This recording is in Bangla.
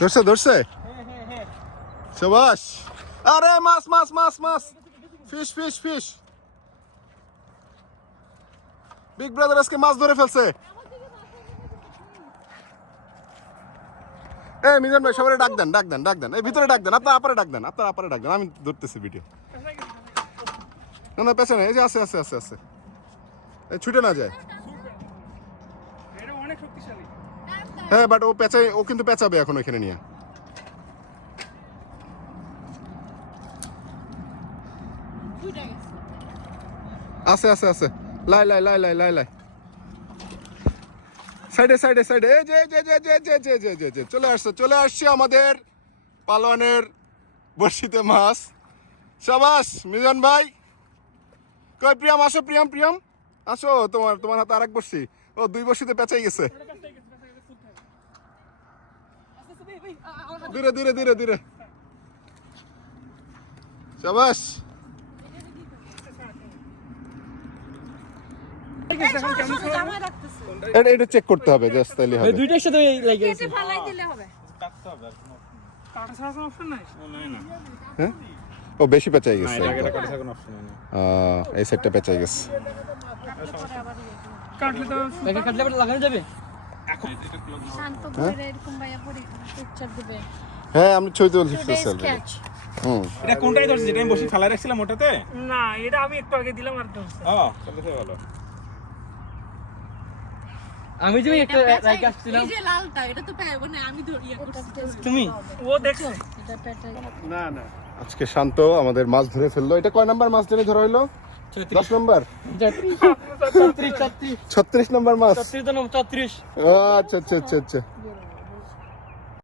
ধরছে ধরছে? সবাস আরে, মাছ মাছ মাছ মাছ। Fish fish fish big brother আজকে মাছ ধরে ফেলছে। এ, মিজান ভাই সবাই ডাক দেন ডাক দেন ডাক দেন। এই, ভিতরে ডাক দেন, আপনার আপারে ডাক দেন, আপনার আপারে ডাক দেন। আমি ধরতেছি ভিডিও না না, পেছনে, এই যে আছে আছে আছে আছে। ছুটে না যায়। অনেক শক্তিশালী। হ্যাঁ বাট ও ও কিন্তু পেঁচাবে এখন নিয়ে। লাই লাই লাই লাই লাই লাই। সাইডে সাইডে সাইডে। যে যে যে যে যে যে যে যে যে, চলে আসছে চলে আসছে আমাদের পালনের বর্ষিতে মাছ। সাবাস, মিজান ভাই। কই, প্রিয়াম, আসো, প্রিয়াম প্রিয়াম। আসো, তোমার তোমার হাতে আরেক বর্ষি। ও, দুই বর্ষিতে পেঁচাই গেছে। দূরে দূরে দূরে দূরে। সাবাস। এটা এটা চেক করতে হবে জাস্ট তাইলে হবে। দুইটার সাথে লাগে কেটে ফালাই দিলে হবে। কাটা ছাড়া কোনো অপশন নাই? হ্যাঁ? ও বেশি পেঁচাই গেছে। এটা কাটা ছাড়া কোনো অপশন নেই এই সেটটা পেঁচাই গেছে। কাটলে তো কাটলে লাগানো যাবে? শান্ত করে এরকম ভাইয়া দিবে হ্যাঁ আমি ছবি তুলছি স্পেশাল হুম। এটা কোনটাই ধরছে? যেটা আমি বসে ফেলা রাখছিলাম ওটাতে? না এটা আমি একটু আগে দিলাম আর ধরছে। ও তাহলে তো ভালো। আমি যে একটা আসছিলাম। এই যে লালটা এটা তো পাইব না আমি ধরিয়া করছি। তুমি? ও দেখছে। এটা পেটে আজকে শান্ত আমাদের মাছ ধরে ফেলল। এটা কয় নাম্বার মাছ ধরে ধরা হইল দশ নম্বর? ছত্রিশ নম্বর মাছ। আচ্ছা আচ্ছা আচ্ছা আচ্ছা।